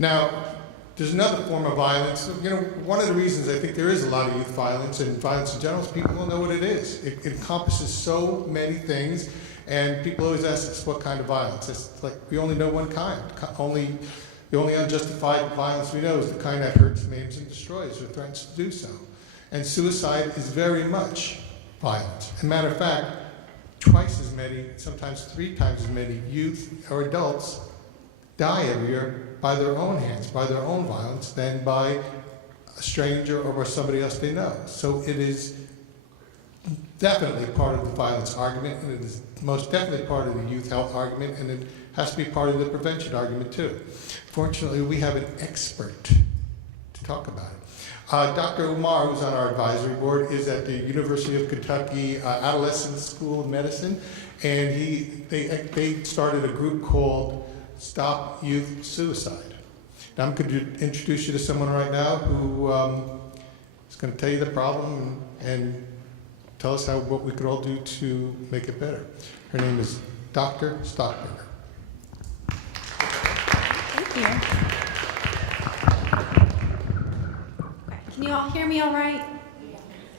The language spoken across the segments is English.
Now, there's another form of violence. One of the reasons I think there is a lot of youth violence and violence in general is people don't know what it is. It encompasses so many things, and people always ask us what kind of violence. It's like we only know one kind. The only unjustified violence we know is the kind that hurts, maims, and destroys, or threatens to do so. And suicide is very much violent. As a matter of fact, twice as many, sometimes 3 times as many youth or adults die every year by their own hands, by their own violence, than by a stranger or by somebody else they know. So it is definitely part of the violence argument, and it is most definitely part of the youth health argument, and it has to be part of the prevention argument too. Fortunately, we have an expert to talk about it. Dr. Umar, who's on our advisory board, is at the University of Kentucky Adolescent School of Medicine, and they started a group called Stop Youth Suicide. Now I'm going to introduce you to someone right now who is going to tell you the problem and tell us what we could all do to make it better. Her name is Dr. Stockburger. Thank you. Can you all hear me all right?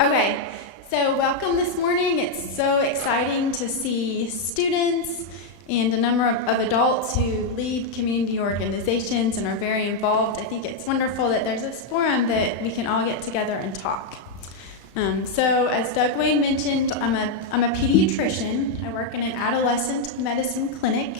Okay, so welcome this morning. It's so exciting to see students and a number of adults who lead community organizations and are very involved. I think it's wonderful that there's this forum that we can all get together and talk. So as Doug Wayne mentioned, I'm a pediatrician. I work in an adolescent medicine clinic.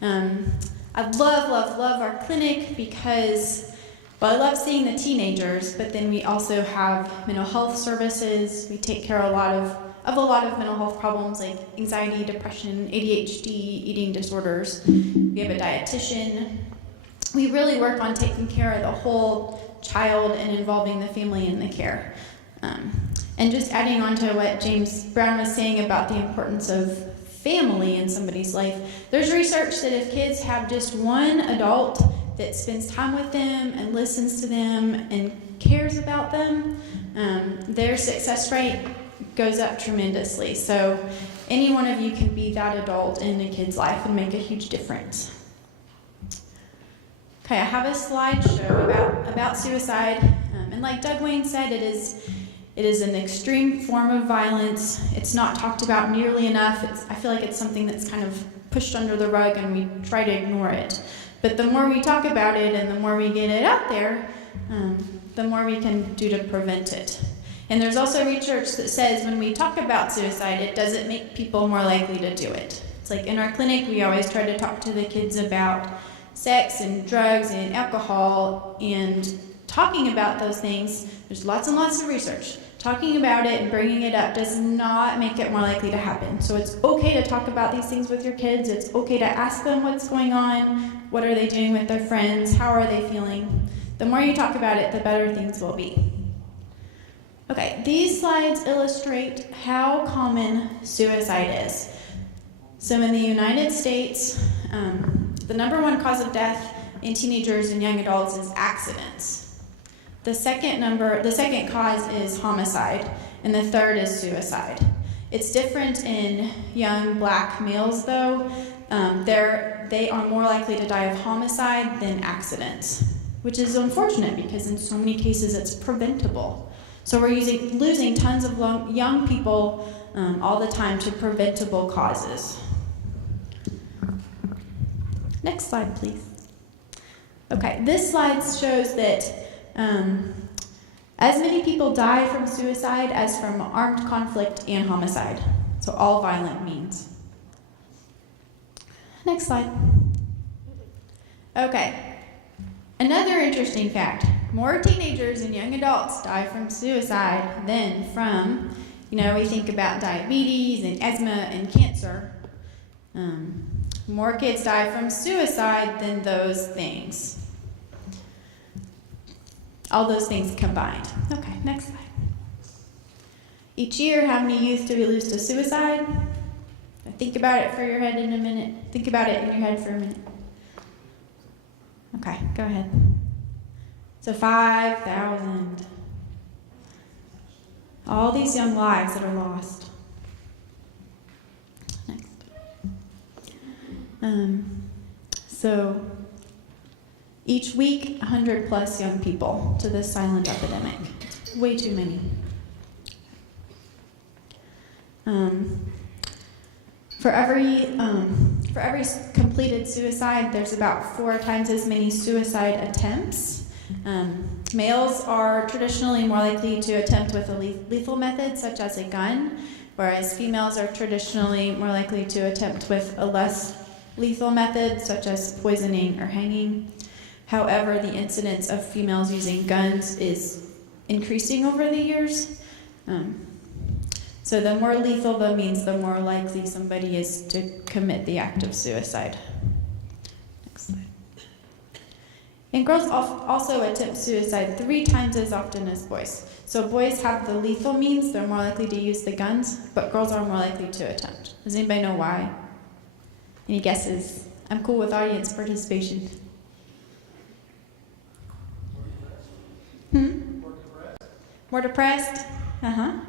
I love our clinic because, well, I love seeing the teenagers, but then we also have mental health services. We take care of a lot of mental health problems like anxiety, depression, ADHD, eating disorders. We have a dietitian. We really work on taking care of the whole child and involving the family in the care. And just adding on to what James Brown was saying about the importance of family in somebody's life, there's research that if kids have just one adult that spends time with them and listens to them and cares about them, their success rate goes up tremendously. So any one of you can be that adult in a kid's life and make a huge difference. Okay, I have a slideshow about suicide, and like Doug Wayne said, it is an extreme form of violence. It's not talked about nearly enough. I feel like it's something that's kind of pushed under the rug and we try to ignore it. But the more we talk about it and the more we get it out there, the more we can do to prevent it. And there's also research that says when we talk about suicide, it doesn't make people more likely to do it. It's like in our clinic, we always try to talk to the kids about sex and drugs and alcohol, and talking about those things, there's lots and lots of research. Talking about it and bringing it up does not make it more likely to happen. So it's okay to talk about these things with your kids. It's okay to ask them what's going on, what are they doing with their friends, how are they feeling. The more you talk about it, the better things will be. Okay, these slides illustrate how common suicide is. So in the United States, the number one cause of death in teenagers and young adults is accidents. The second cause is homicide, and the third is suicide. It's different in young black males, though. They are more likely to die of homicide than accidents, which is unfortunate because in so many cases it's preventable. So we're losing tons of young people all the time to preventable causes. Next slide, please. Okay, this slide shows that as many people die from suicide as from armed conflict and homicide. So all violent means. Next slide. Okay. Another interesting fact. More teenagers and young adults die from suicide than from, we think about diabetes and asthma and cancer. More kids die from suicide than those things. All those things combined. Okay, next slide. Each year, how many youth do we lose to suicide? Think about it for your head in a minute. Think about it in your head for a minute. Okay, go ahead. So 5,000. All these young lives that are lost. Next. So Each week, 100 plus young people to this silent epidemic. It's way too many. For every completed suicide, there's about 4 times as many suicide attempts. Males are traditionally more likely to attempt with a lethal method, such as a gun, whereas females are traditionally more likely to attempt with a less lethal method, such as poisoning or hanging. However, the incidence of females using guns is increasing over the years. So the more lethal, that means the more likely somebody is to commit the act of suicide. Next slide. And girls also attempt suicide 3 times as often as boys. So boys have the lethal means, they're more likely to use the guns, but girls are more likely to attempt. Does anybody know why? Any guesses? I'm cool with audience participation. More depressed?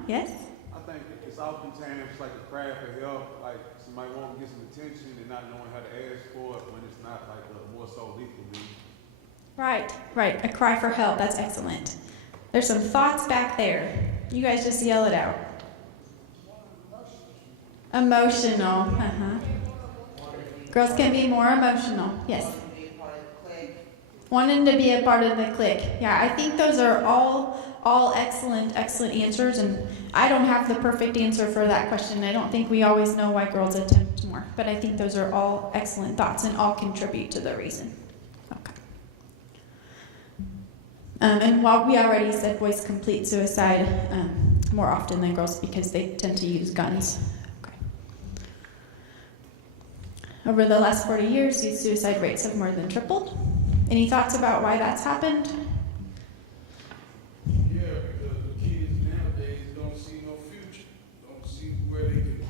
Yes? I think it's oftentimes like a cry for help, like somebody won't get some attention and not knowing how to ask for it when it's not like a more so lethal need. Right. A cry for help. That's excellent. There's some thoughts back there. You guys just yell it out. Emotional. Girls can be more emotional. Yes. Wanting to be a part of the clique. Yeah, I think those are all excellent answers, and I don't have the perfect answer for that question. I don't think we always know why girls attempt more, but I think those are all excellent thoughts and all contribute to the reason. Okay. And while we already said boys complete suicide more often than girls because they tend to use guns. Okay. Over the last 40 years, youth suicide rates have more than tripled. Any thoughts about why that's happened? Yeah, because the kids nowadays don't see no future, don't see where they can,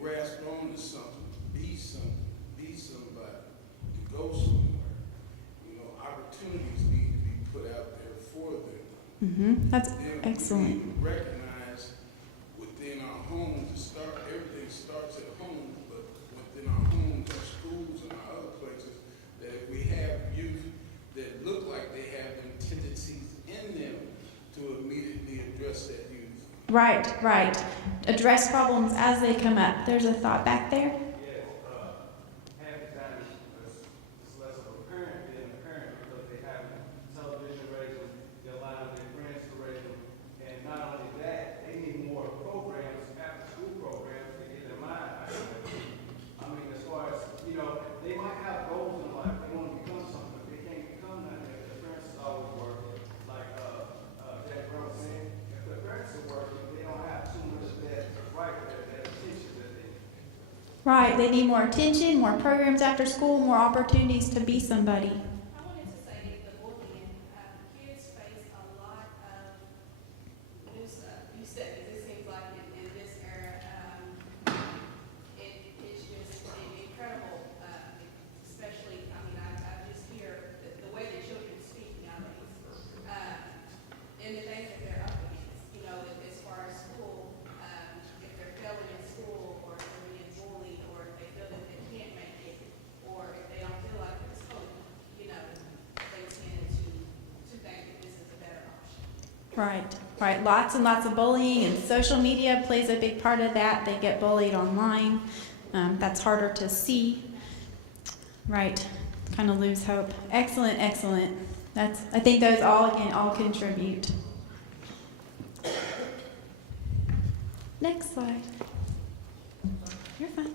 grasp on to something, be somebody, to go somewhere. Opportunities need to be put out there for them. That's then excellent. We need to recognize within our homes, everything starts at home, but within our homes, our schools, and our other places, that if we have youth that look like they have them tendencies in them to immediately address that youth. Right. Address problems as they come up. There's a thought back there. Yes, half the time it's less of a parent than a parent because they have television raise them, they allow their friends to raise them, and not only that, they need more programs, after school programs to get their mind activated. I mean, as far as, they might have goals in life, they want to become something, but they can't become that. If the parents is always working, like Jack Brown was saying, if the parents are working, they don't have too much of that attention that they need. Right. They need more attention, more programs after school, more opportunities to be somebody. I wanted to say the bullying, kids face a lot of new stuff. You said it seems like in this era, it's just incredible, especially, I just hear the way that children speak nowadays, and the things that they're up against, as far as school, if they're failing in school, or if they're being bullied, or if they feel that they can't make it, or if they don't feel like it's hope, they tend to think that this is a better option. Right. Lots and lots of bullying, and social media plays a big part of that. They get bullied online. That's harder to see. Right. Kind of lose hope. Excellent. I think those all contribute. Next slide. You're fine.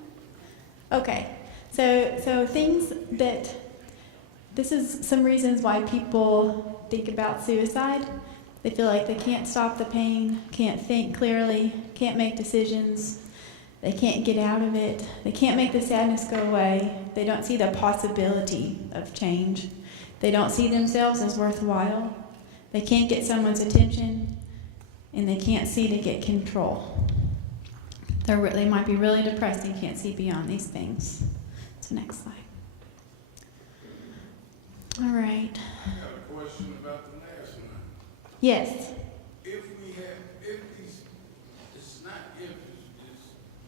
Okay. So things that, this is some reasons why people think about suicide. They feel like they can't stop the pain, can't think clearly, can't make decisions. They can't get out of it. They can't make the sadness go away. They don't see the possibility of change. They don't see themselves as worthwhile. They can't get someone's attention, and they can't see to get control. They might be really depressed and can't see beyond these things. So next slide. All right. I got a question about the last one. Yes. The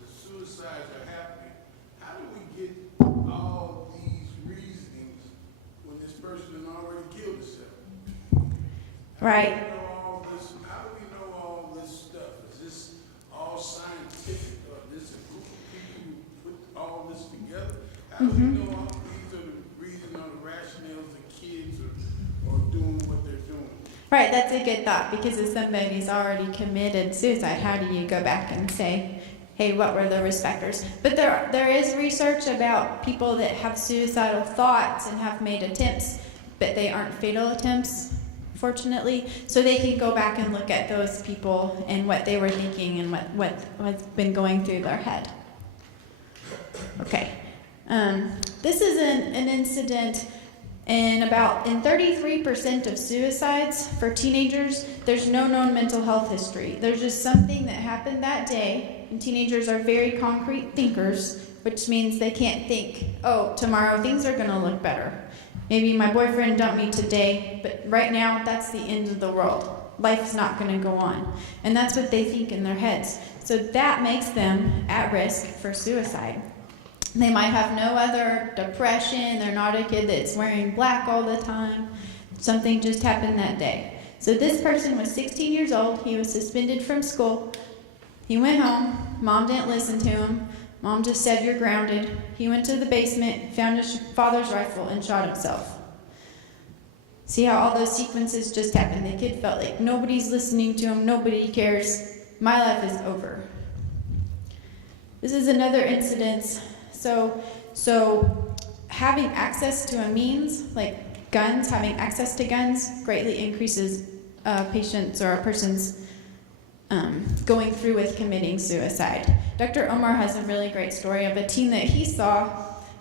suicides are happening, how do we get all these reasonings when this person Right. How do we know all this stuff? Is this all scientific, or is this a group of people who put all this together? How do we know all these are the reason or the rationales that kids are doing what they're doing? Right, that's a good thought, because if somebody's already committed suicide, how do you go back and say, hey, what were the risk factors? But there is research about people that have suicidal thoughts and have made attempts, but they aren't fatal attempts, fortunately. So they can go back and look at those people and what they were thinking and what's been going through their head. Okay. This is an incident in 33% of suicides for teenagers, there's no known mental health history. There's just something that happened that day, and teenagers are very concrete thinkers, which means they can't think, oh, tomorrow things are gonna look better. Maybe my boyfriend dumped me today, but right now that's the end of the world. Life's not gonna go on. And that's what they think in their heads. So that makes them at risk for suicide. They might have no other depression. They're not a kid that's wearing black all the time. Something just happened that day. So this person was 16 years old. He was suspended from school. He went home. Mom didn't listen to him. Mom just said, you're grounded. He went to the basement, found his father's rifle, and shot himself. See how all those sequences just happened? The kid felt like nobody's listening to him. Nobody cares. My life is over. This is another incident. So having access to a means, like guns, having access to guns, greatly increases a patient's or a person's going through with committing suicide. Dr. Omar has a really great story of a teen that he saw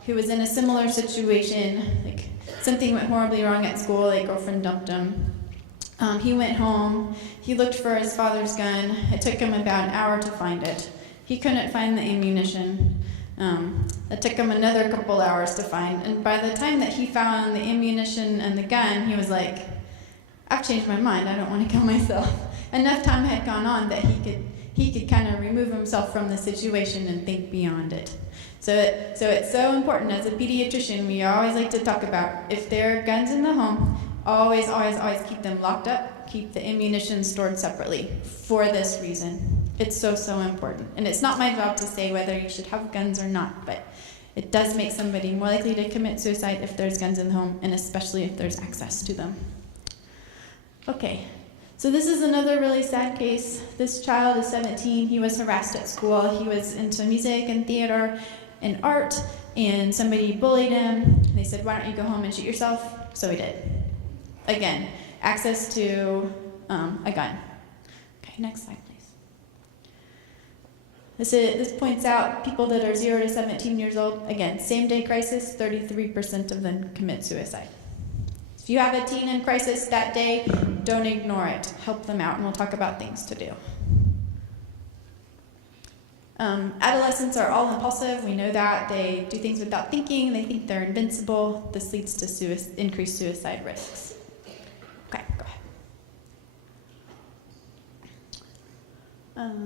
who was in a similar situation, like something went horribly wrong at school, like girlfriend dumped him. He went home, he looked for his father's gun. It took him about an hour to find it. He couldn't find the ammunition. It took him another couple hours to find, and by the time that he found the ammunition and the gun, he was like, I've changed my mind, I don't want to kill myself. Enough time had gone on that he could kind of remove himself from the situation and think beyond it. So it's so important. As a pediatrician, we always like to talk about, if there are guns in the home, always keep them locked up, keep the ammunition stored separately for this reason. It's so important. And it's not my job to say whether you should have guns or not, but it does make somebody more likely to commit suicide if there's guns in the home, and especially if there's access to them. Okay, so this is another really sad case. This child is 17. He was harassed at school. He was into music and theater and art, and somebody bullied him. They said, why don't you go home and shoot yourself? So he did. Again, access to a gun. Okay, next slide, please. This points out people that are 0 to 17 years old. Again, same-day crisis, 33% of them commit suicide. If you have a teen in crisis that day, don't ignore it. Help them out, and we'll talk about things to do. Adolescents are all impulsive. We know that. They do things without thinking. They think they're invincible. This leads to increased suicide risks. Okay, go ahead.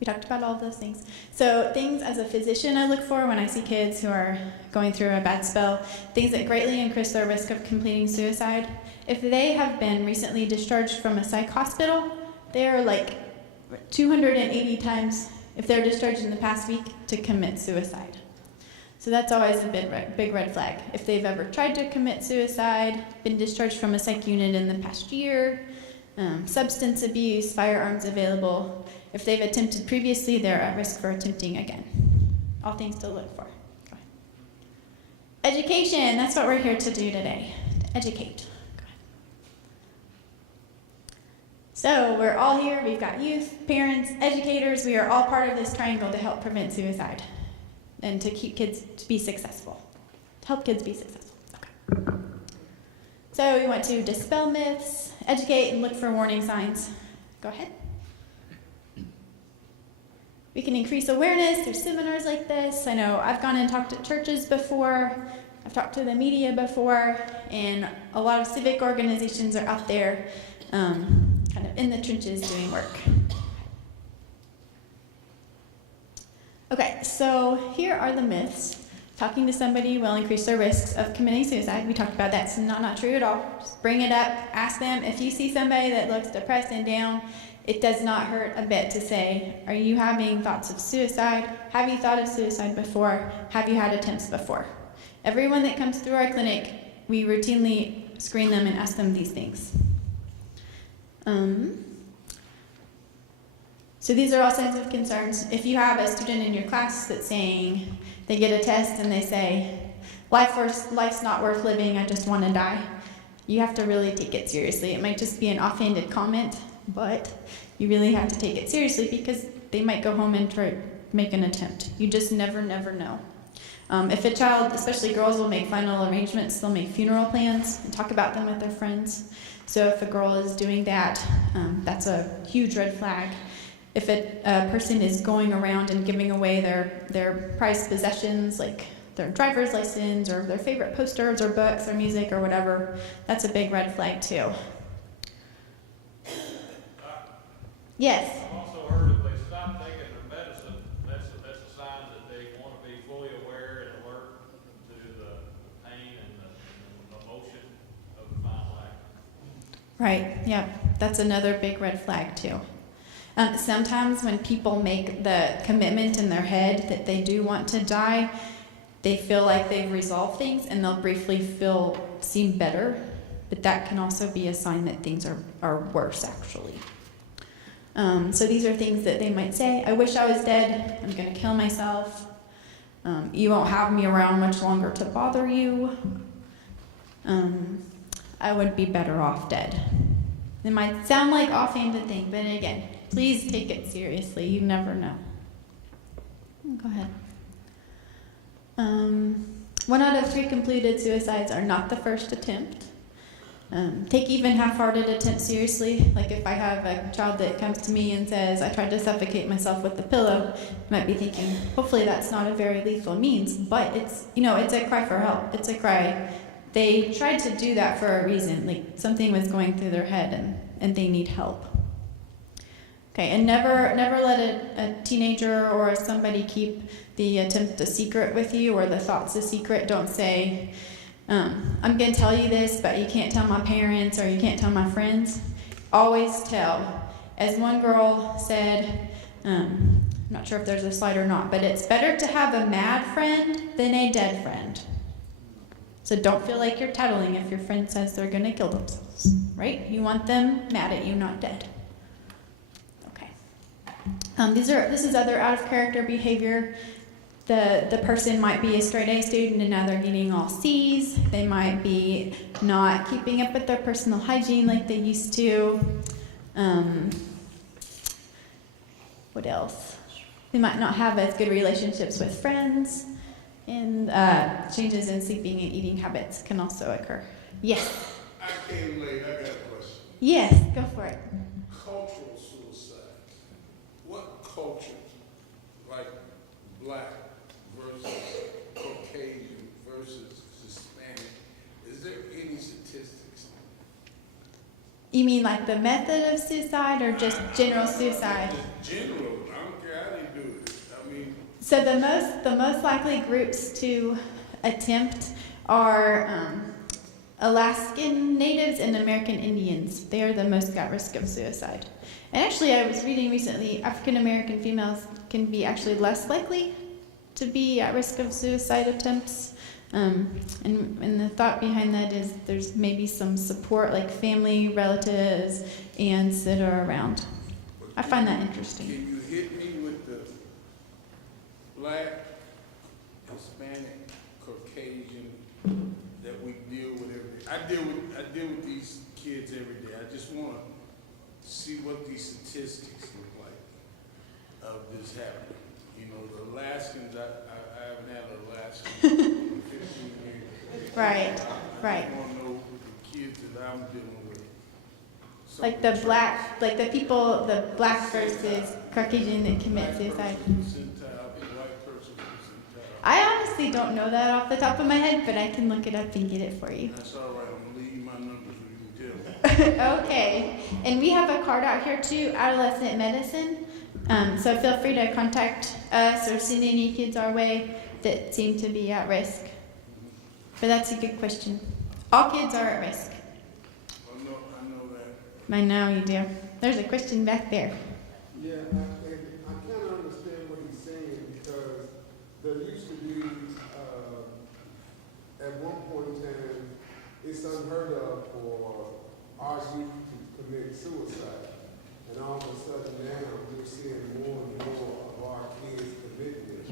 We talked about all of those things. So things as a physician I look for when I see kids who are going through a bad spell, things that greatly increase their risk of completing suicide. If they have been recently discharged from a psych hospital, they're like 280 times, if they're discharged in the past week, to commit suicide. So that's always a big red flag. If they've ever tried to commit suicide, been discharged from a psych unit in the past year, substance abuse, firearms available. If they've attempted previously, they're at risk for attempting again. All things to look for. Go ahead. Education, that's what we're here to do today, to educate. Go ahead. So we're all here. We've got youth, parents, educators. We are all part of this triangle to help prevent suicide and to keep kids to be successful, to help kids be successful. Okay. So we want to dispel myths, educate, and look for warning signs. Go ahead. We can increase awareness through seminars like this. I know I've gone and talked to churches before. I've talked to the media before. And a lot of civic organizations are out there kind of in the trenches doing work. Okay, so here are the myths. talking to somebody will increase their risks of committing suicide. We talked about that. It's not true at all. Just bring it up. Ask them. If you see somebody that looks depressed and down, it does not hurt a bit to say, are you having thoughts of suicide? Have you thought of suicide before? Have you had attempts before? Everyone that comes through our clinic, we routinely screen them and ask them these things. So these are all signs of concerns. If you have a student in your class that's saying they get a test and they say, life's not worth living, I just want to die, you have to really take it seriously. It might just be an offhanded comment, but you really have to take it seriously because they might go home and try to make an attempt. You just never know. If a child, especially girls, will make final arrangements, they'll make funeral plans and talk about them with their friends. So if a girl is doing that, that's a huge red flag. If a person is going around and giving away their prized possessions, like their driver's license or their favorite posters or books or music or whatever, that's a big red flag too. Yes? I've also heard if they stop taking their medicine, that's a sign that they want to be fully aware and alert to the pain and the emotion of the final act. Right, yeah, that's another big red flag too. Sometimes when people make the commitment in their head that they do want to die, they feel like they've resolved things and they'll briefly seem better, but that can also be a sign that things are worse actually. So these are things that they might say, I wish I was dead, I'm going to kill myself, you won't have me around much longer to bother you, I would be better off dead. It might sound like offhanded thing, but again, please take it seriously. You never know. Go ahead. 1 out of 3 completed suicides are not the first attempt. Take even half-hearted attempts seriously. Like if I have a child that comes to me and says, I tried to suffocate myself with a pillow, I might be thinking, hopefully that's not a very lethal means, but it's a cry for help. It's a cry. They tried to do that for a reason, like something was going through their head and they need help. Okay, and never let a teenager or somebody keep the attempt a secret with you or the thoughts a secret. Don't say, I'm going to tell you this, but you can't tell my parents or you can't tell my friends. Always tell. As one girl said, I'm not sure if there's a slide or not, but it's better to have a mad friend than a dead friend. So don't feel like you're tattling if your friend says they're going to kill themselves, right? You want them mad at you, not dead. Okay. This is other out of character behavior. The person might be a straight A student and now they're getting all C's. They might be not keeping up with their personal hygiene like they used to. What else? They might not have as good relationships with friends. And changes in sleeping and eating habits can also occur. Yes? I came late, I got a question. Yes, go for it. Cultural suicide. What culture, like black versus Caucasian versus Hispanic, is there any statistics on it? You mean like the method of suicide or just general suicide? Just general, I don't care how they do it. I mean, So the most likely groups to attempt are Alaskan Natives and American Indians. They are the most at risk of suicide. And actually, I was reading recently, African American females can be actually less likely to be at risk of suicide attempts. And the thought behind that is there's maybe some support, like family, relatives, aunts that are around. I find that interesting. can you hit me with the black, Hispanic, Caucasian that we deal with every day? I deal with these kids every day. I just want to see what these statistics look like of this happening. You know, the Alaskans, I haven't had an Alaskan in 15 years. Right, I right. want to know the kids that I'm dealing with. Like the black versus Caucasian that commit suicide. I honestly don't know that off the top of my head, but I can look it up and get it for you. That's all right. I'm going to leave you my numbers so you can tell me. Okay. And we have a card out here too, adolescent medicine. So feel free to contact us or send any kids our way that seem to be at risk. But that's a good question. All kids are at risk. I know that. I know you do. There's a question back there. Yeah, I kind of understand what he's saying because there used to be, at one point in time, it's unheard of for our youth to commit suicide. And all of a sudden now, we're seeing more and more of our kids committing it.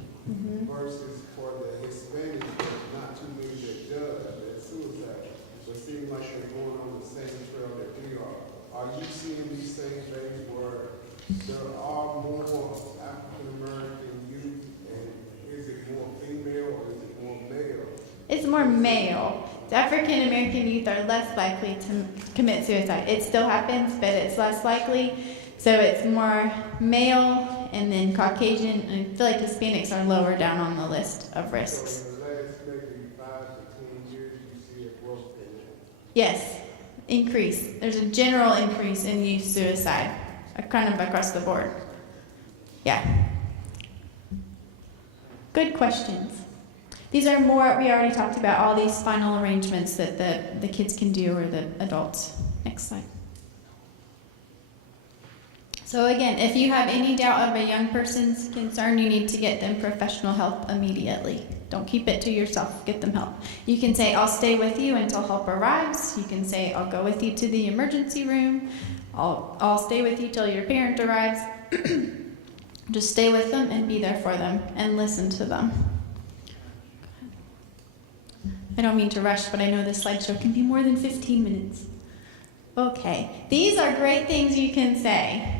Versus for the Hispanics, there's not too many that does that suicide. But it seems like they're going on the same trail that we are. Are you seeing these same things where there are more African American youth, and is it more female or is it more male? It's more male. The African American youth are less likely to commit suicide. It still happens, but it's less likely. So it's more male and then Caucasian, and I feel like Hispanics are lower down on the list of risks. So in the last maybe 5 to 10 years, you see a growth in that? Yes, increase. There's a general increase in youth suicide, kind of across the board. Yeah. Good questions. These are more, we already talked about all these final arrangements that the kids can do or the adults. Next slide. So again, if you have any doubt of a young person's concern, you need to get them professional help immediately. Don't keep it to yourself, get them help. You can say, I'll stay with you until help arrives. You can say, I'll go with you to the emergency room. I'll stay with you till your parent arrives. Just stay with them and be there for them and listen to them. I don't mean to rush, but I know this slideshow can be more than 15 minutes. Okay, these are great things you can say.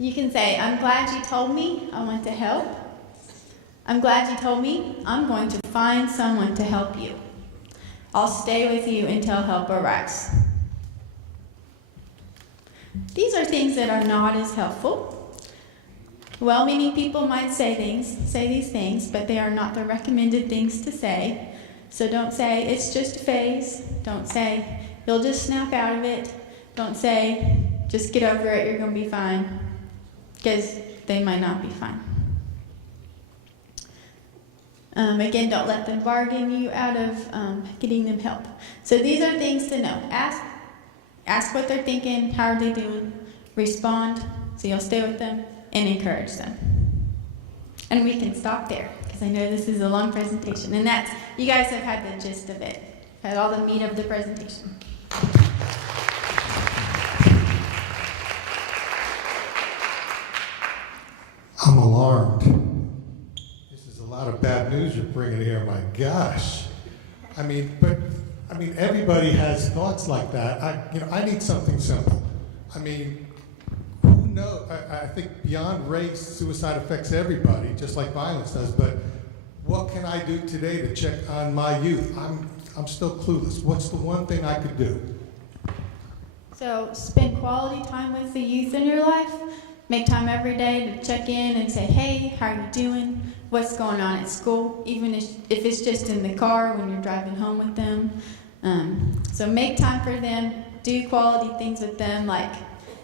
You can say, I'm glad you told me I want to help. I'm glad you told me I'm going to find someone to help you. I'll stay with you until help arrives. These are things that are not as helpful. Well-meaning people might say these things, but they are not the recommended things to say. So don't say, it's just a phase. Don't say, you'll just snap out of it. Don't say, just get over it, you're going to be fine. Because they might not be fine. Again, don't let them bargain you out of getting them help. So these are things to know. Ask what they're thinking, how are they doing, respond, so you'll stay with them, and encourage them. And we can stop there, because I know this is a long presentation. And that's, you guys have had the gist of it, had all the meat of the presentation. I'm alarmed. This is a lot of bad news you're bringing here, my gosh. I mean, everybody has thoughts like that. I need something simple. I mean, who knows? I think beyond race, suicide affects everybody, just like violence does, but what can I do today to check on my youth? I'm still clueless. What's the one thing I could do? So spend quality time with the youth in your life. Make time every day to check in and say, hey, how are you doing? What's going on at school? Even if it's just in the car when you're driving home with them. So make time for them. Do quality things with them, like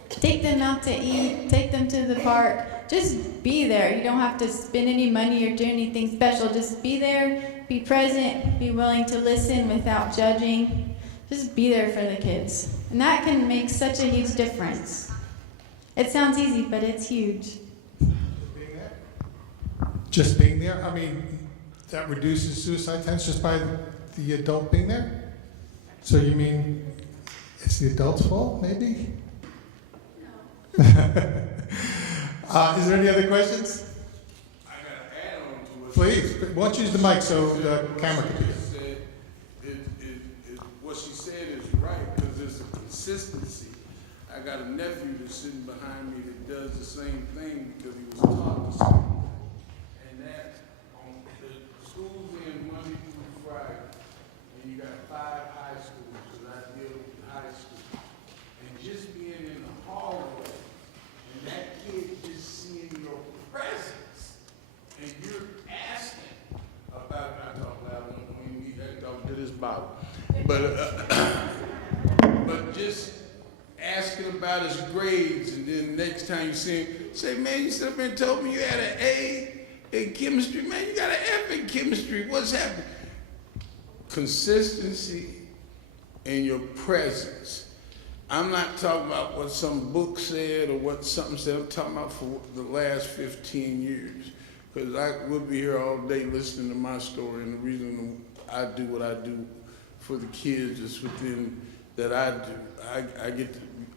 take them out to eat, take them to the park. Just be there. You don't have to spend any money or do anything special. Just be there, be present, be willing to listen without judging. Just be there for the kids. And that can make such a huge difference. It sounds easy, but it's huge. Just being there? I mean, that reduces suicide attempts just by the adult being there? So you mean it's the adult's fault, maybe? No. Is there any other questions? I got to add on to what Please, why don't you use the mic so the camera can be here. What she said is right, because there's a consistency. I got a nephew that's sitting behind me that does the same thing because he was taught the same thing. And that, on the schools in Monday through Friday, and you got 5 high schools, because I deal with high school. And just being in the hallway, and that kid just seeing your presence, and you're asking about, I talk loud, when you need that, talk to this Bible. But just asking about his grades, and then next time you see him, say, man, you sit up and told me you had an A in chemistry. Man, you got an F in chemistry. What's happening? Consistency in your presence. I'm not talking about what some book said or what something said. I'm talking about for the last 15 years. Because I would be here all day listening to my story, and the reason I do what I do for the kids is within that I do.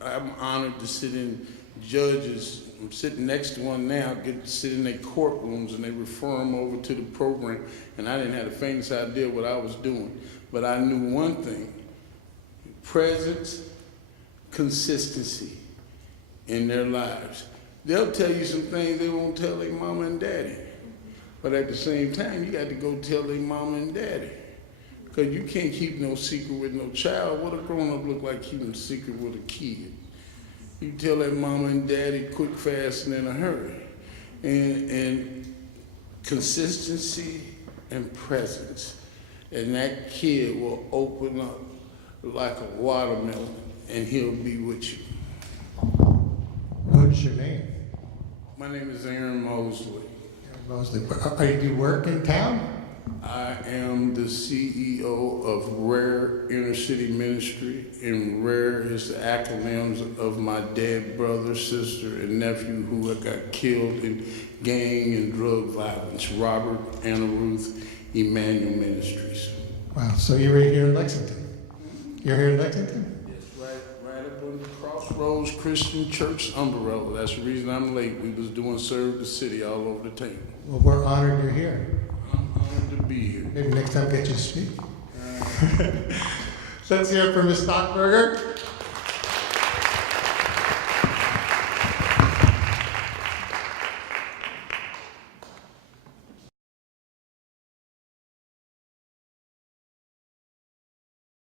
I'm honored to sit in judges. I'm sitting next to one now, get to sit in their courtrooms, and they refer them over to the program. And I didn't have the faintest idea what I was doing. But I knew one thing: presence, consistency in their lives. They'll tell you some things they won't tell their mama and daddy. But at the same time, you got to go tell their mama and daddy. Because you can't keep no secret with no child. What a grown-up look like keeping a secret with a kid? You tell that mama and daddy quick, fast, and in a hurry. And consistency and presence. And that kid will open up like a watermelon, and he'll be with you. What is your name? My name is Aaron Mosley. Mosley. Do you work in town? I am the CEO of Rare Inner City Ministry, and Rare is the acronyms of my dead brother, sister, and nephew who got killed in gang and drug violence, Robert, Anna Ruth, Emmanuel Ministries. Wow, so you're here in Lexington? You're here in Lexington? Yes, right up on the Crossroads Christian Church umbrella. That's the reason I'm late. We was doing Serve the City all over the table. Well, we're honored you're here. I'm honored to be here. Maybe next time get you to speak. Let's hear it from Ms. Stockburger.